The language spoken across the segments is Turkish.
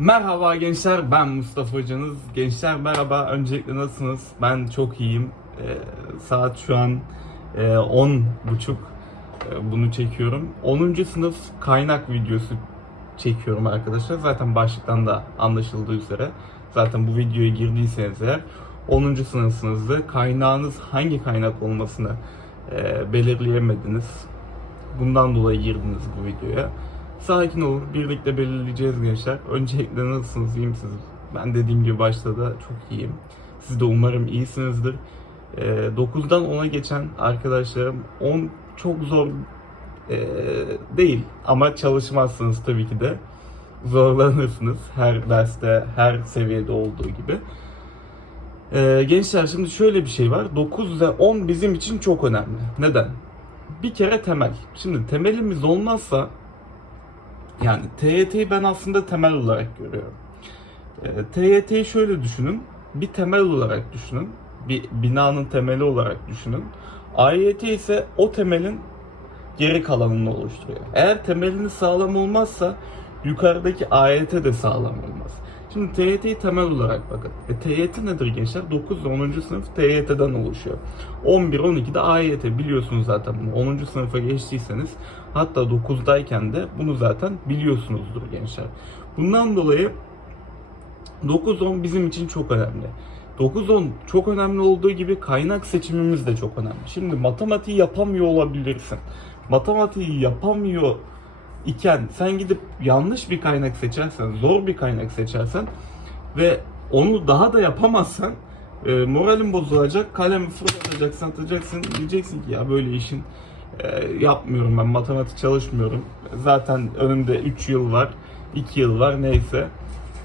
Merhaba gençler ben Mustafa hocanız. Gençler merhaba öncelikle nasılsınız? Ben çok iyiyim. Ee, saat şu an e, 10 buçuk Ee, bunu çekiyorum. 10. sınıf kaynak videosu çekiyorum arkadaşlar. Zaten başlıktan da anlaşıldığı üzere. Zaten bu videoya girdiyseniz eğer 10. sınıfsınızda kaynağınız hangi kaynak olmasını e, belirleyemediniz. Bundan dolayı girdiniz bu videoya. Sakin olun, birlikte belirleyeceğiz gençler. Öncelikle nasılsınız, iyi misiniz? Ben dediğim gibi başta da çok iyiyim. Siz de umarım iyisinizdir. Ee, 9'dan 10'a geçen arkadaşlarım 10 çok zor ee, değil ama çalışmazsınız tabii ki de. Zorlanırsınız her derste, her seviyede olduğu gibi. Ee, gençler şimdi şöyle bir şey var. 9 ve 10 bizim için çok önemli. Neden? Bir kere temel. Şimdi temelimiz olmazsa yani TYT'yi ben aslında temel olarak görüyorum. E, TYT'yi şöyle düşünün. Bir temel olarak düşünün. Bir binanın temeli olarak düşünün. AYT ise o temelin geri kalanını oluşturuyor. Eğer temeliniz sağlam olmazsa yukarıdaki AYT de sağlam olmaz. Şimdi TYT'yi temel olarak bakın. E, TYT nedir gençler? 9 ve 10. sınıf TYT'den oluşuyor. 11, 12 de AYT biliyorsunuz zaten bunu. 10. sınıfa geçtiyseniz hatta 9'dayken de bunu zaten biliyorsunuzdur gençler. Bundan dolayı 9-10 bizim için çok önemli. 9-10 çok önemli olduğu gibi kaynak seçimimiz de çok önemli. Şimdi matematiği yapamıyor olabilirsin. Matematiği yapamıyor iken sen gidip yanlış bir kaynak seçersen, zor bir kaynak seçersen ve onu daha da yapamazsan e, moralin bozulacak, kalemi fırlatacaksın, atacaksın, diyeceksin ki ya böyle işin e, yapmıyorum ben, matematik çalışmıyorum. Zaten önümde 3 yıl var, 2 yıl var neyse.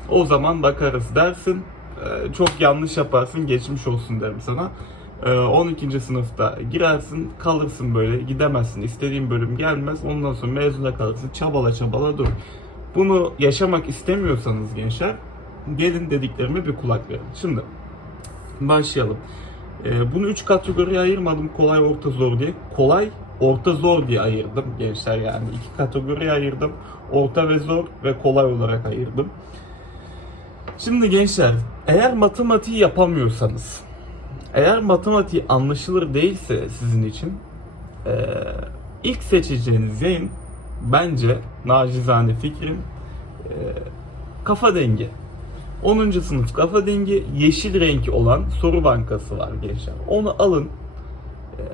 O zaman bakarız dersin. E, çok yanlış yaparsın, geçmiş olsun derim sana. E, 12. sınıfta girersin, kalırsın böyle, gidemezsin. İstediğin bölüm gelmez. Ondan sonra mezuna kalırsın. Çabala çabala dur. Bunu yaşamak istemiyorsanız gençler, gelin dediklerime bir kulak verin. Şimdi başlayalım. E, bunu 3 kategoriye ayırmadım. Kolay, orta, zor diye. Kolay, orta, zor diye ayırdım gençler yani. iki kategoriye ayırdım. Orta ve zor ve kolay olarak ayırdım. Şimdi gençler, eğer matematiği yapamıyorsanız, eğer matematiği anlaşılır değilse sizin için, eee, ilk seçeceğiniz yayın bence nacizane fikrim eee, kafa dengi. 10. sınıf kafa dengi yeşil renk olan soru bankası var gençler. Onu alın. Eee,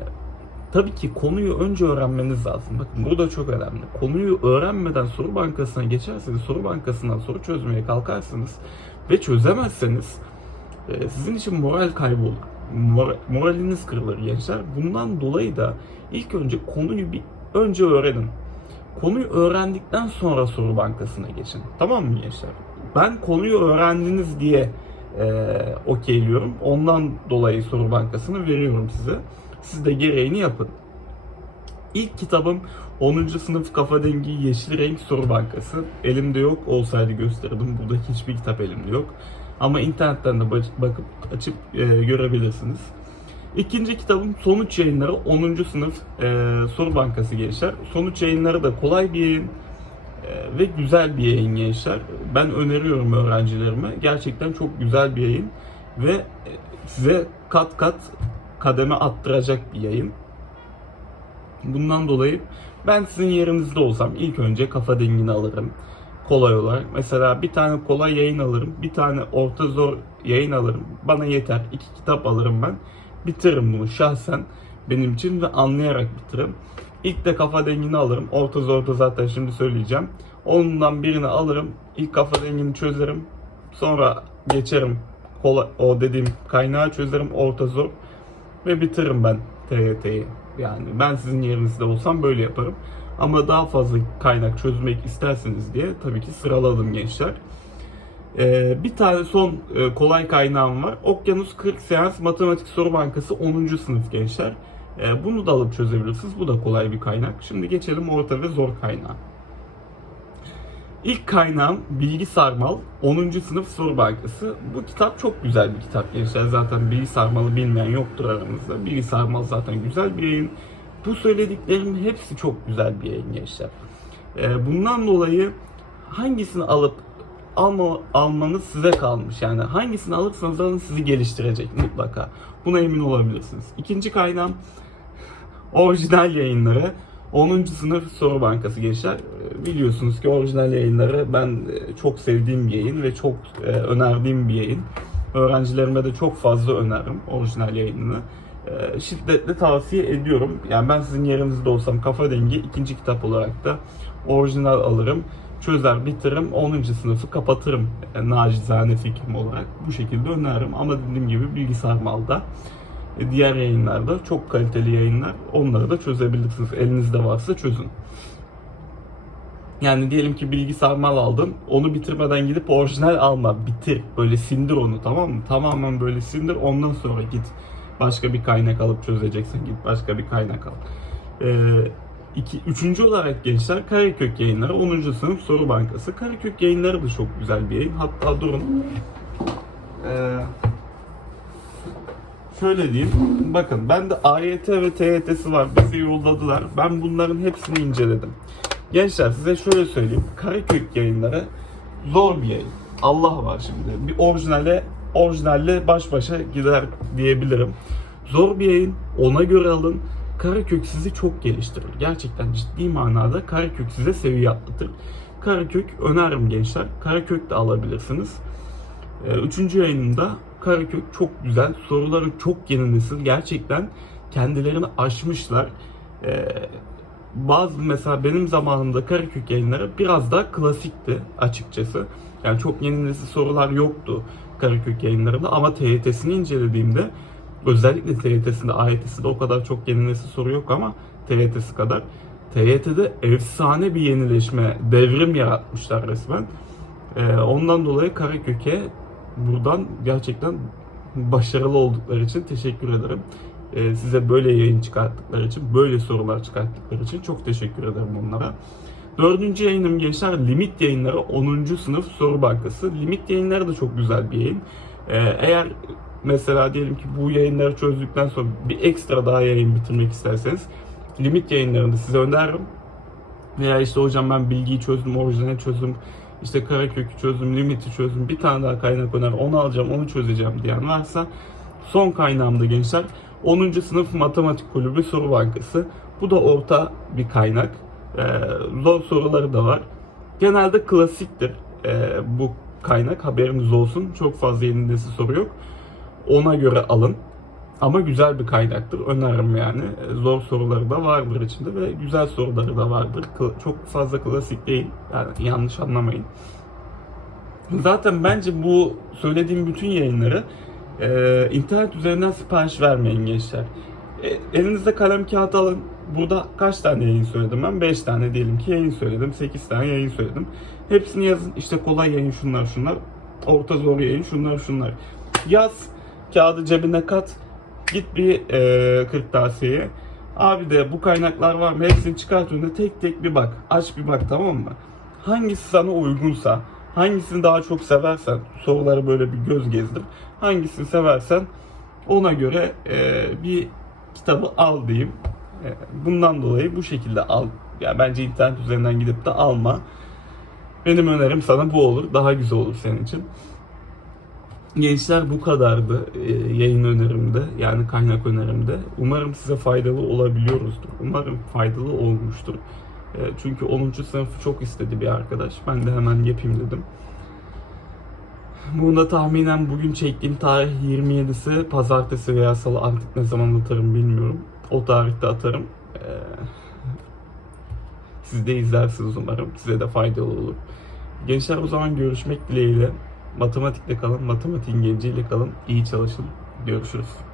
tabii ki konuyu önce öğrenmeniz lazım. Bakın bu da çok önemli. Konuyu öğrenmeden soru bankasına geçerseniz, soru bankasından soru çözmeye kalkarsınız ve çözemezseniz e, sizin için moral kaybı olur. Mora- moraliniz kırılır gençler. Bundan dolayı da ilk önce konuyu bir önce öğrenin. Konuyu öğrendikten sonra soru bankasına geçin. Tamam mı gençler? Ben konuyu öğrendiniz diye e, okeyliyorum. Ondan dolayı soru bankasını veriyorum size. Siz de gereğini yapın. İlk kitabım 10. sınıf kafa dengi yeşil renk soru bankası. Elimde yok olsaydı gösterirdim. Burada hiçbir kitap elimde yok. Ama internetten de bak- bakıp açıp e, görebilirsiniz. İkinci kitabım Sonuç Yayınları 10. sınıf e, soru bankası gençler. Sonuç Yayınları da kolay bir yayın e, ve güzel bir yayın gençler. Ben öneriyorum öğrencilerime. Gerçekten çok güzel bir yayın ve e, size kat kat kademe attıracak bir yayın. Bundan dolayı ben sizin yerinizde olsam ilk önce kafa dengini alırım. Kolay olarak. Mesela bir tane kolay yayın alırım. Bir tane orta zor yayın alırım. Bana yeter. İki kitap alırım ben. Bitiririm bunu şahsen benim için ve anlayarak bitiririm. İlk de kafa dengini alırım. Orta zorda zaten şimdi söyleyeceğim. Ondan birini alırım. İlk kafa dengini çözerim. Sonra geçerim. Kolay, o dediğim kaynağı çözerim. Orta zor. Ve bitiririm ben TYT'yi. Yani ben sizin yerinizde olsam böyle yaparım. Ama daha fazla kaynak çözmek isterseniz diye tabii ki sıraladım gençler. Ee, bir tane son e, kolay kaynağım var. Okyanus 40 Seans Matematik Soru Bankası 10. sınıf gençler. Ee, bunu da alıp çözebilirsiniz. Bu da kolay bir kaynak. Şimdi geçelim orta ve zor kaynağa. İlk kaynağım Bilgi Sarmal 10. sınıf soru bankası. Bu kitap çok güzel bir kitap gençler. Zaten Bilgi Sarmal'ı bilmeyen yoktur aramızda. Bilgi Sarmal zaten güzel bir yayın. Bu söylediklerimin hepsi çok güzel bir yayın gençler. Ee, bundan dolayı hangisini alıp alma, almanız size kalmış. Yani hangisini alırsanız alın sizi geliştirecek mutlaka. Buna emin olabilirsiniz. İkinci kaynağım orijinal yayınları. 10. sınıf soru bankası gençler. Biliyorsunuz ki orijinal yayınları ben e, çok sevdiğim bir yayın ve çok e, önerdiğim bir yayın. Öğrencilerime de çok fazla öneririm orijinal yayınını. Ee, Şiddetle tavsiye ediyorum. Yani ben sizin yerinizde olsam Kafa Dengi ikinci kitap olarak da orijinal alırım. Çözer, bitiririm. 10. sınıfı kapatırım. E, nacizane fikrim olarak. Bu şekilde öneririm. Ama dediğim gibi bilgisayar malda e, diğer yayınlarda çok kaliteli yayınlar. Onları da çözebilirsiniz. Elinizde varsa çözün. Yani diyelim ki bilgisayar mal aldın. Onu bitirmeden gidip orijinal alma. Bitir. Böyle sindir onu tamam mı? Tamamen böyle sindir. Ondan sonra git. Başka bir kaynak alıp çözeceksin. Git başka bir kaynak al. Ee, iki, üçüncü olarak gençler Karakök yayınları 10. sınıf soru bankası. Karakök yayınları da çok güzel bir yayın. Hatta durun. Ee, şöyle diyeyim. Bakın ben de AYT ve TYT'si var. Bizi yolladılar. Ben bunların hepsini inceledim. Gençler size şöyle söyleyeyim. Karakök yayınları zor bir yayın. Allah var şimdi. Bir orijinale orijinalle baş başa gider diyebilirim. Zor bir yayın. Ona göre alın. Karakök sizi çok geliştirir. Gerçekten ciddi manada Karakök size seviye atlatır. Karakök öneririm gençler. Karakök de alabilirsiniz. Ee, Üçüncü yayınında Karakök çok güzel. Soruları çok yeni nesil. Gerçekten kendilerini aşmışlar. Ee, bazı mesela benim zamanımda Karakök yayınları biraz daha klasikti açıkçası. Yani çok yeni nesil sorular yoktu Karakök yayınlarında ama TYT'sini incelediğimde özellikle TYT'sinde AYT'sinde o kadar çok yeni nesil soru yok ama TYT'si kadar. TYT'de efsane bir yenileşme, devrim yaratmışlar resmen. Ee, ondan dolayı Karakök'e buradan gerçekten başarılı oldukları için teşekkür ederim. Ee, size böyle yayın çıkarttıkları için, böyle sorular çıkarttıkları için çok teşekkür ederim onlara. Dördüncü yayınım gençler Limit Yayınları 10. sınıf soru bankası. Limit Yayınları da çok güzel bir yayın. Ee, eğer mesela diyelim ki bu yayınları çözdükten sonra bir ekstra daha yayın bitirmek isterseniz Limit Yayınlarını size öneririm. Veya işte hocam ben bilgiyi çözdüm, orijinali çözdüm, işte Karakök'ü çözdüm, limiti çözdüm, bir tane daha kaynak öner, onu alacağım, onu çözeceğim diyen varsa son kaynağımda gençler 10. sınıf matematik kulübü soru bankası. Bu da orta bir kaynak. Ee, zor soruları da var. Genelde klasiktir ee, bu kaynak haberiniz olsun. Çok fazla yeni nesil soru yok. Ona göre alın. Ama güzel bir kaynaktır. Öneririm yani. Ee, Zor soruları da vardır içinde ve güzel soruları da vardır. Çok fazla klasik değil. Yani yanlış anlamayın. Zaten bence bu söylediğim bütün yayınları e, internet üzerinden sipariş vermeyin gençler. E, elinizde kalem kağıt alın. Burada kaç tane yayın söyledim ben? 5 tane diyelim ki yayın söyledim. 8 tane yayın söyledim. Hepsini yazın. İşte kolay yayın şunlar şunlar. Orta zor yayın şunlar şunlar. Yaz. Kağıdı cebine kat. Git bir e, kırtasiyeye. Abi de bu kaynaklar var mı? Hepsini çıkart önüne tek tek bir bak. Aç bir bak tamam mı? Hangisi sana uygunsa, hangisini daha çok seversen, soruları böyle bir göz gezdir. Hangisini seversen ona göre e, bir kitabı al diyeyim. E, bundan dolayı bu şekilde al. Ya bence internet üzerinden gidip de alma. Benim önerim sana bu olur. Daha güzel olur senin için. Gençler bu kadardı e, yayın önerimde yani kaynak önerimde. Umarım size faydalı olabiliyoruzdur. Umarım faydalı olmuştur. E, çünkü 10. sınıfı çok istedi bir arkadaş. Ben de hemen yapayım dedim. Bunu da tahminen bugün çektiğim tarih 27'si pazartesi veya salı artık ne zaman atarım bilmiyorum. O tarihte atarım. E, siz de izlersiniz umarım. Size de faydalı olur. Gençler o zaman görüşmek dileğiyle. Matematikle kalın, matematiğin genciyle kalın. İyi çalışın. Görüşürüz.